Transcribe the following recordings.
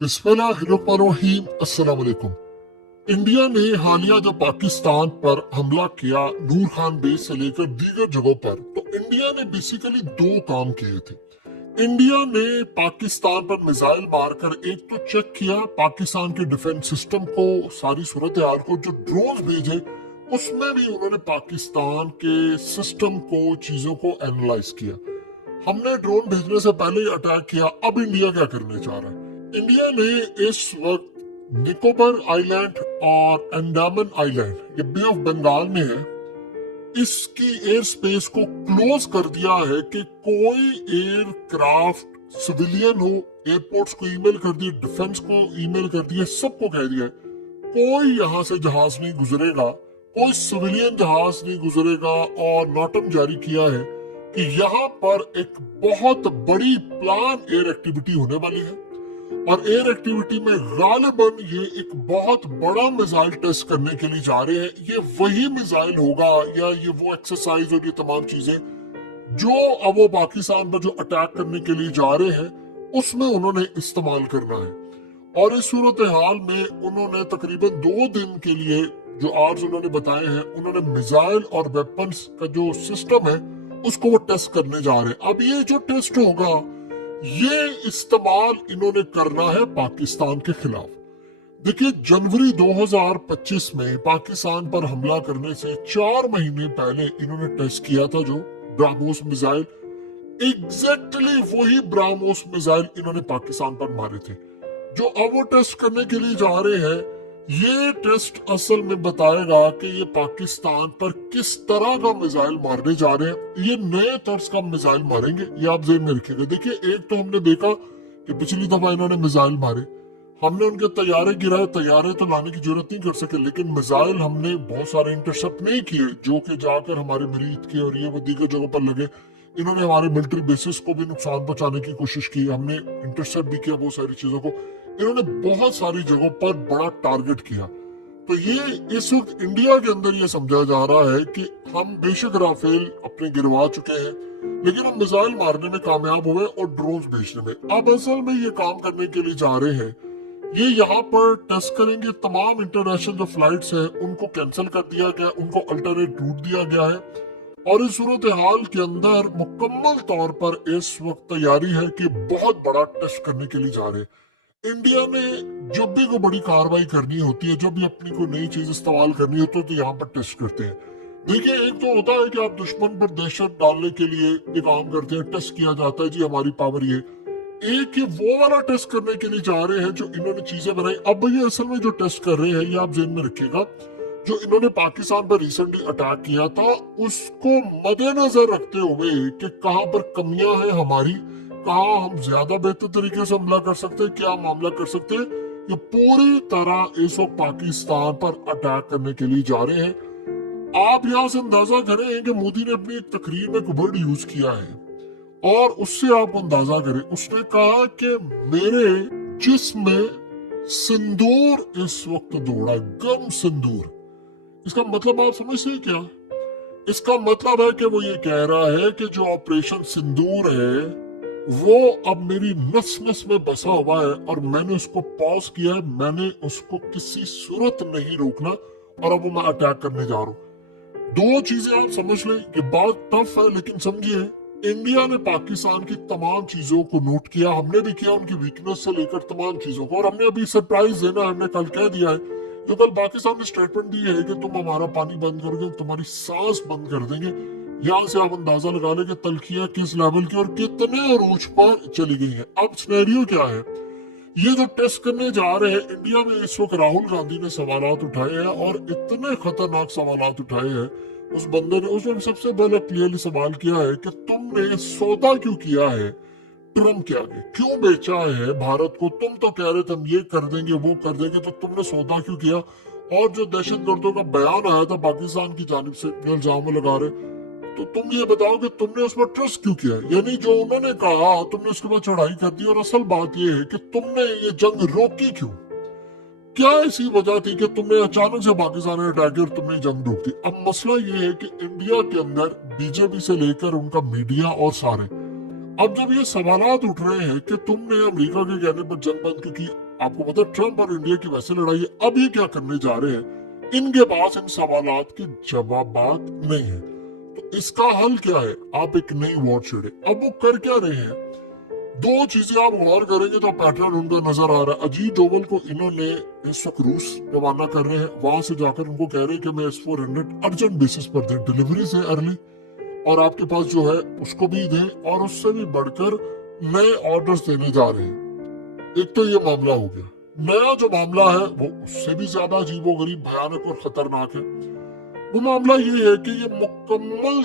बिस्मिल्लाहिर्रहमानिर्रहीम। अस्सलाम वालेकुम। इंडिया ने हालिया जो पाकिस्तान पर हमला किया नूर खान बेस से लेकर दीगर जगहों पर, तो इंडिया ने बेसिकली दो काम किए थे। इंडिया ने पाकिस्तान पर मिसाइल मारकर एक तो चेक किया पाकिस्तान के डिफेंस सिस्टम को, सारी सूरत हाल को। जो ड्रोन भेजे उसमें भी उन्होंने पाकिस्तान के सिस्टम को, चीजों को एनालाइज किया। हमने ड्रोन भेजने से पहले ही अटैक किया। अब इंडिया क्या करने जा रहा है? इंडिया ने इस वक्त निकोबार आइलैंड और अंडमान आइलैंड, ये बे ऑफ बंगाल में है, इसकी एयर स्पेस को क्लोज कर दिया है कि कोई एयरक्राफ्ट सिविलियन हो, एयरपोर्ट्स को ईमेल कर दिए, डिफेंस को ईमेल कर दिए, सबको कह दिया है कोई यहाँ से जहाज नहीं गुजरेगा, कोई सिविलियन जहाज नहीं गुजरेगा। और नोटम जारी किया है कि यहाँ पर एक बहुत बड़ी प्लान एयर एक्टिविटी होने वाली है। और एयर एक्टिविटी में गालिबन ये एक बहुत बड़ा मिसाइल टेस्ट करने के लिए जा रहे हैं। ये वही मिसाइल होगा या ये वो एक्सरसाइज और ये तमाम चीजें जो अब वो पाकिस्तान पर जो अटैक करने के लिए जा रहे हैं उसमें उन्होंने इस्तेमाल करना है। और इस सूरत हाल में उन्होंने तकरीबन 2 दिन के लिए जो आज उन्होंने बताए हैं, उन्होंने मिसाइल और वेपन्स का जो सिस्टम है उसको वो टेस्ट करने जा रहे हैं। अब ये जो टेस्ट होगा ये इस्तेमाल इन्होंने करना है पाकिस्तान के खिलाफ। देखिए, जनवरी 2025 में पाकिस्तान पर हमला करने से 4 महीने पहले इन्होंने टेस्ट किया था जो ब्राह्मोस मिसाइल। एग्जैक्टली वही ब्राह्मोस मिसाइल इन्होंने पाकिस्तान पर मारे थे। जो अब वो टेस्ट करने के लिए जा रहे हैं, ये टेस्ट असल में बताएगा कि ये पाकिस्तान पर किस तरह का मिसाइल मारने जा रहे हैं। ये नए तर्ज का मिसाइल मारेंगे, ये आप ज़हन में रखिएगा। देखिए, एक तो हमने देखा कि पिछली दफा इन्होंने मिसाइल मारे, हमने उनके तैयारे गिराए। तैयारे तो लाने की जरूरत नहीं कर सके, लेकिन मिसाइल हमने बहुत सारे इंटरसेप्ट नहीं किए जो कि जाकर हमारे मरीज के और ये वो दीगर जगहों पर लगे। इन्होंने हमारे मिलिट्री बेसिस को भी नुकसान पहुंचाने की कोशिश की, हमने इंटरसेप्ट भी किया बहुत सारी चीजों को। इन्होंने बहुत सारी जगहों पर बड़ा टारगेट किया। तो ये इस वक्त इंडिया के अंदर ये समझा जा रहा है कि हम बेशक राफेल अपने गिरवा चुके हैं, लेकिन हम मिसाइल मारने में कामयाब हुए और ड्रोन भेजने में। अब असल में ये काम करने के लिए जा रहे हैं। ये यहाँ पर टेस्ट करेंगे। तमाम इंटरनेशनल जो फ्लाइट्स हैं उनको कैंसिल कर दिया गया, उनको अल्टरनेट रूट दिया गया है। और इस सूरत हाल के अंदर मुकम्मल तौर पर इस वक्त तैयारी है कि बहुत बड़ा टेस्ट करने के लिए जा रहे हैं। इंडिया ने जब भी कोई बड़ी कार्रवाई करनी होती है, जब भी अपनी कोई नई चीज इस्तेमाल करनी होती है, तो यहाँ पर टेस्ट करते हैं। देखिए, एक तो होता है कि आप दुश्मन पर दहशत डालने के लिए ये काम करते हैं, टेस्ट किया जाता है जी हमारी पावर ये। एक ये वो वाला टेस्ट करने के लिए जा रहे हैं जो इन्होंने चीजें बनाई। अब ये असल में जो टेस्ट कर रहे हैं, ये आप ध्यान में रखिएगा, जो इन्होंने पाकिस्तान पर रिसेंटली अटैक किया था उसको मद्देनजर रखते हुए कि कहां पर कमियां हैं हमारी, कहां हम ज्यादा बेहतर तरीके से हमला कर सकते हैं, क्या मामला कर सकते हैं, ये पूरी तरह इस वक्त पाकिस्तान पर अटैक करने के लिए जा रहे हैं। आप यहाँ से अंदाजा करें कि मोदी ने अपनी एक तकरीर में एक वर्ड यूज किया है और उससे आप अंदाजा करें। उसने कहा कि मेरे जिस्म में सिंदूर इस वक्त दौड़ा है, गम सिंदूर। इसका मतलब आप समझते हैं क्या? इसका मतलब है कि वो ये कह रहा है कि जो ऑपरेशन सिंदूर है वो अब मेरी नस नस में बसा हुआ है और मैंने उसको पॉज किया है, मैंने उसको किसी सूरत नहीं रोकना और अब वो मैं अटैक करने जा रहा हूँ। दो चीजें आप समझ लें, ये बात टफ है लेकिन समझिए, इंडिया ने पाकिस्तान की तमाम चीजों को नोट किया, हमने भी किया, उनकी वीकनेस से लेकर तमाम चीजों को। और हमने अभी सरप्राइज देना, हमने कल कह दिया है, जो कल पाकिस्तान ने स्टेटमेंट दी है कि तुम हमारा पानी बंद करोगे, तुम्हारी सांस बंद कर देंगे। यहाँ से आप अंदाजा लगा लें कि तलखियां किस लेवल की और कितने अरूज पर चली गई है। अब सिनेरियो क्या है? ये जो टेस्ट करने जा रहे हैं, इंडिया में इस वक्त राहुल गांधी ने सवालात उठाए हैं और इतने खतरनाक सवालात उठाए हैं। उस बंदे ने उस वक्त सबसे पहले क्लियरली सवाल किया है कि तुमने सौदा क्यों किया है ट्रम्प के आगे, क्यों बेचा है भारत को? तुम तो कह रहे थे हम ये कर देंगे वो कर देंगे, तो तुमने सौदा क्यों किया? और जो दहशतगर्दों का बयान आया था पाकिस्तान की जानिब से, इल्जाम लगा रहे, तो तुम ये बताओ कि तुमने उस पर ट्रस्ट क्यों किया? यानी जो उन्होंने कहा तुमने उसके बाद चढ़ाई कर दी। और असल बात ये है कि तुमने ये जंग रोकी क्यों? क्या ऐसी वजह थी कि तुमने अचानक से पाकिस्तान ने अटैक किया और तुमने जंग रोक दी? अब मसला ये है कि इंडिया के अंदर बीजेपी से लेकर उनका मीडिया और सारे, अब जब ये सवालात उठ रहे हैं कि तुमने अमेरिका के कहने पर जंग बंद क्यों की, आपको पता है ट्रम्प और इंडिया की वैसे लड़ाई है, अब ये क्या करने जा रहे हैं, इनके पास इन सवालात के जवाबात नहीं है। तो इसका हल क्या है, आप एक नई वॉर छेड़े। अब वो कर क्या रहे हैं, दो चीजें आप गौर करेंगे तो पैटर्न उनका नजर आ रहा है। अजीत डोवल को इन्होंने इस वक्त रूस रवाना कर रहे हैं, वहां से जाकर उनको कह रहे हैं कि मैं S-400 अर्जेंट बेसिस पर दें, डिलीवरी से अर्ली, और आपके पास जो है उसको भी दें, और उससे भी बढ़कर नए ऑर्डर्स देने जा रहे हैं। एक तो ये मामला हो गया। नया जो मामला है वो उससे भी ज्यादा अजीबोगरीब, भयानक और खतरनाक है। वो मामला ये है कि ये मुकम्मल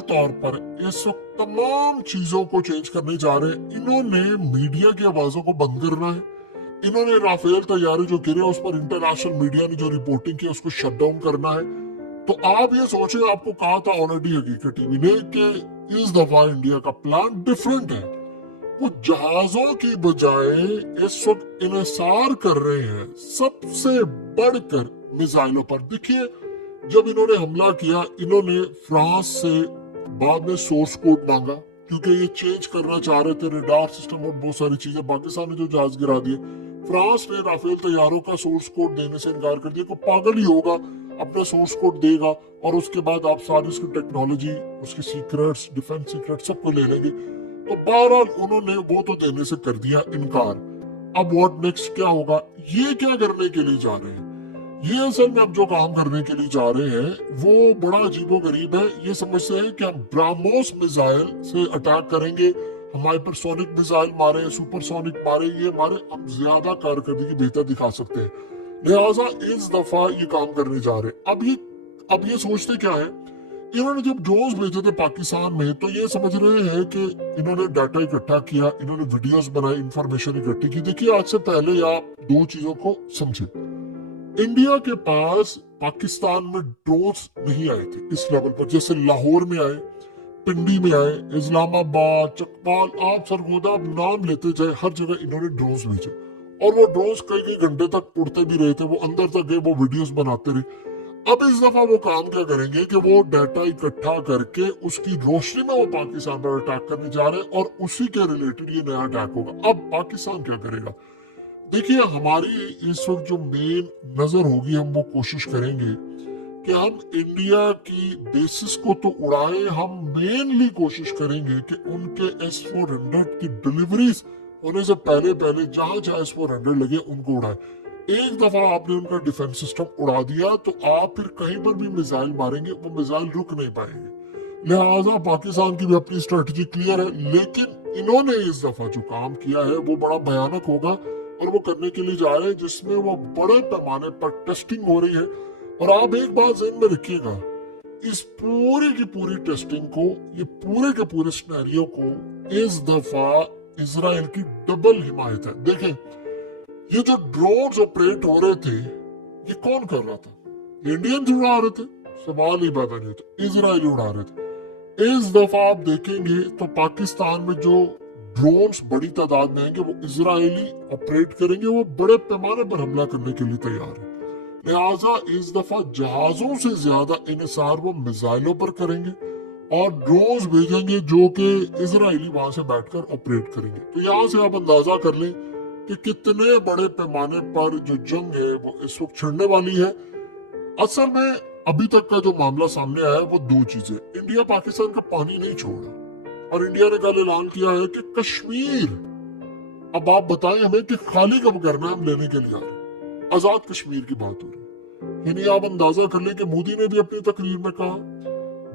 तौर पर इस वक्त तमाम चीजों को चेंज करने जा रहे हैं। इन्होंने मीडिया की आवाजों को बंद करना है, इन्होंने राफेल तैयारी जो गिरे उस पर इंटरनेशनल मीडिया ने जो रिपोर्टिंग की उसको शट डाउन करना है। तो आप ये सोचें, आपको कहा था ऑलरेडी हकीकत टीवी ने कि इस दफा इंडिया का प्लान डिफरेंट है। वो जहाजों की बजाय इस वक्त इन्हिसार कर रहे हैं सबसे बढ़कर मिसाइलों पर। देखिए, जब इन्होंने हमला किया, इन्होंने फ्रांस से बाद में सोर्स कोड मांगा, क्योंकि ये चेंज करना चाह रहे थे रडार सिस्टम और बहुत सारी चीजें। पाकिस्तान ने जो जहाज गिरा दिए, फ्रांस ने राफेल तैयारों का सोर्स कोड देने से इनकार कर दिया। कोई पागल ही होगा अपना सोर्स कोड देगा और उसके बाद आप सारी उसकी टेक्नोलॉजी, उसके सीक्रेट्स, डिफेंस सीक्रेट सबको ले लेंगे। तो बहरहाल उन्होंने वो तो देने से कर दिया इनकार। अब व्हाट नेक्स्ट क्या होगा, ये क्या करने के लिए जा रहे हैं, ये असल में अब जो काम करने के लिए जा रहे हैं वो बड़ा अजीबोगरीब है। ये समझते हैं कि हम ब्राह्मोस मिसाइल से अटैक करेंगे, हम हाइपरसोनिक मिसाइल मारे, सुपरसोनिक मारे, ये मारे, हम ज्यादा कारकर्दगी बेहतर दिखा सकते हैं। लिहाजा इस दफा ये काम करने जा रहे हैं। अब ये सोचते क्या है, इन्होंने जब ड्रोन्स भेजे थे पाकिस्तान में तो ये समझ रहे हैं कि इन्होंने डाटा इकट्ठा किया, इन्होंने वीडियोस बनाई, इंफॉर्मेशन इकट्ठी की। देखिए, आज से पहले आप दो चीजों को समझे। इंडिया के पास पाकिस्तान में ड्रोन्स नहीं आए थे इस लेवल पर, जैसे लाहौर में आए, पिंडी में आए, इस्लामाबाद, चकवाल, आप सरगोदा नाम लेते जाए, हर जगह इन्होंने ड्रोन्स भेजे। और वो ड्रोन्स कई कई घंटे तक उड़ते भी रहे थे, वो अंदर तक गए, वो वीडियोस बनाते रहे। अब इस दफा वो काम क्या करेंगे कि वो डाटा इकट्ठा करके उसकी रोशनी में वो पाकिस्तान पर अटैक करने जा रहे हैं, और उसी के रिलेटेड ये नया अटैक होगा। अब पाकिस्तान क्या करेगा, देखिए, हमारी इस वक्त जो मेन नजर होगी, हम वो कोशिश करेंगे कि हम इंडिया की बेसिस को तो उड़ाए, हम मेनली कोशिश करेंगे कि उनके S-400 की डिलीवरीज होने से पहले पहले जहां जहां S-400 लगे उनको उड़ाए। एक दफा आपने उनका डिफेंस सिस्टम उड़ा दिया तो आप फिर कहीं पर भी मिसाइल मारेंगे, वो मिसाइल रुक नहीं पाएंगे। लिहाजा पाकिस्तान की भी अपनी स्ट्रेटजी क्लियर है, लेकिन इन्होंने इस दफा जो काम किया है वो बड़ा भयानक होगा, और वो करने के लिए जा रहे हैं जिसमें वो बड़े पैमाने पर टेस्टिंग हो रही है। और आप एक बात ध्यान में रखिएगा, इस पूरी की पूरी टेस्टिंग को, ये पूरे के पूरे सिनेरियो को इस दफा इजराइल की डबल हिमायत है। देखें, ये जो ड्रोन्स ऑपरेट हो रहे थे, ये कौन कर रहा था, इंडियंस उड़ा रहे थे, सवाल ही पैदा नहीं था, इजराइल उड़ा रहे थे। इस दफा आप देखेंगे तो पाकिस्तान में जो ड्रोन्स बड़ी तादाद में हैं कि वो इजरायली ऑपरेट करेंगे, वो बड़े पैमाने पर हमला करने के लिए तैयार है। लिहाजा इस दफा जहाजों से ज्यादा इन्हिसार वो मिसाइलों पर करेंगे और ड्रोन्स भेजेंगे जो कि इजरायली वहां से बैठकर ऑपरेट करेंगे। तो यहाँ से आप अंदाजा कर लें कि कितने बड़े पैमाने पर जो जंग है वो इस वक्त छिड़ने वाली है। असल में अभी तक का जो मामला सामने आया है वो दो चीजें, इंडिया पाकिस्तान का पानी नहीं छोड़ा, और इंडिया ने कल ऐलान किया है कि कश्मीर, अब आप बताएं हमें कि खाली कब करना है, हम लेने के लिए आ रहे हैं। आजाद कश्मीर की बात हो रही है, यानी आप अंदाजा कर लें कि मोदी ने भी अपनी तकरीर में कहा,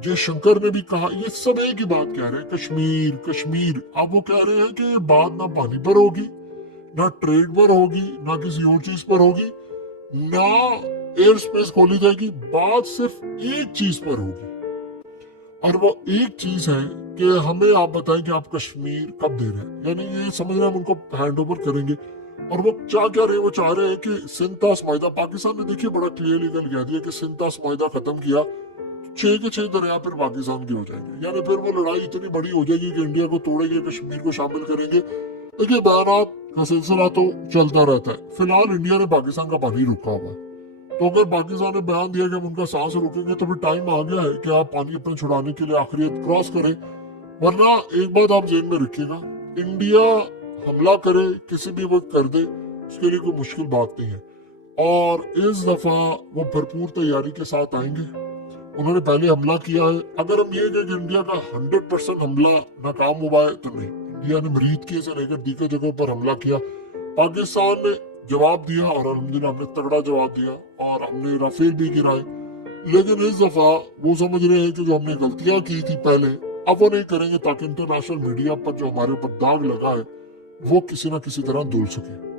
जयशंकर ने भी कहा, ये सब एक ही बात कह रहे हैं, कश्मीर कश्मीर। अब वो कह रहे हैं कि ये बात ना पानी पर होगी, ना ट्रेड पर होगी, ना किसी और चीज पर होगी, ना एयर स्पेस खोली जाएगी, बात सिर्फ एक चीज पर होगी, और वो एक चीज है कि हमें आप बताएं कि आप कश्मीर कब दे रहे हैं। यानी ये समझ रहे हैं हम उनको हैंड ओवर करेंगे। और वो क्या कह रहे हैं, वो चाह रहे हैं कि सिंतास माहिदा, पाकिस्तान ने देखिए बड़ा क्लियरली कह दिया कि सिंतास माहिदा खत्म किया, 6 के 6 दरिया फिर पाकिस्तान के हो जाएंगे, यानी फिर वो लड़ाई इतनी बड़ी हो जाएगी कि इंडिया को तोड़ेंगे, कश्मीर को शामिल करेंगे। देखिए, बयानात का सिलसिला तो चलता रहता है। फिलहाल इंडिया ने पाकिस्तान का पानी रुका हुआ है, तो अगर पाकिस्तान ने बयान दिया कि हम उनका सांस रोकेंगे तो फिर टाइम आ गया है कि आप पानी अपने छुड़ाने के लिए आखिरियत क्रॉस करें। वरना एक बात आप जेन में रखिएगा, इंडिया حملہ کرے کسی بھی وقت کر دے، اس کے لیے کوئی مشکل بات نہیں ہے۔ اور اس دفعہ وہ بھرپور تیاری کے ساتھ آئیں گے۔ انہوں نے پہلے حملہ کیا ہے، اگر ہم یہ کہیں کہ انڈیا کا 100% حملہ ناکام ہوا ہے تو نہیں، انڈیا نے مریدکی سے لے کر دیگر جگہوں پر حملہ کیا، پاکستان نے جواب دیا اور الحمدللہ ہم نے تگڑا جواب دیا اور ہم نے رافیل بھی گرائے۔ لیکن اس دفعہ وہ سمجھ رہے ہیں کہ جو ہم نے غلطیاں کی تھی پہلے اب وہ نہیں کریں گے، تاکہ انٹرنیشنل میڈیا پر جو ہمارے اوپر داغ لگا ہے وہ کسی نہ کسی طرح دھل سکے۔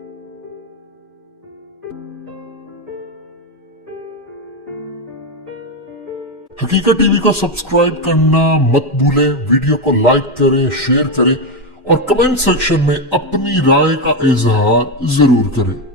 حقیقت ٹی وی کو سبسکرائب کرنا مت بھولیں، ویڈیو کو لائک کریں، شیئر کریں اور کمنٹ سیکشن میں اپنی رائے کا اظہار ضرور کریں۔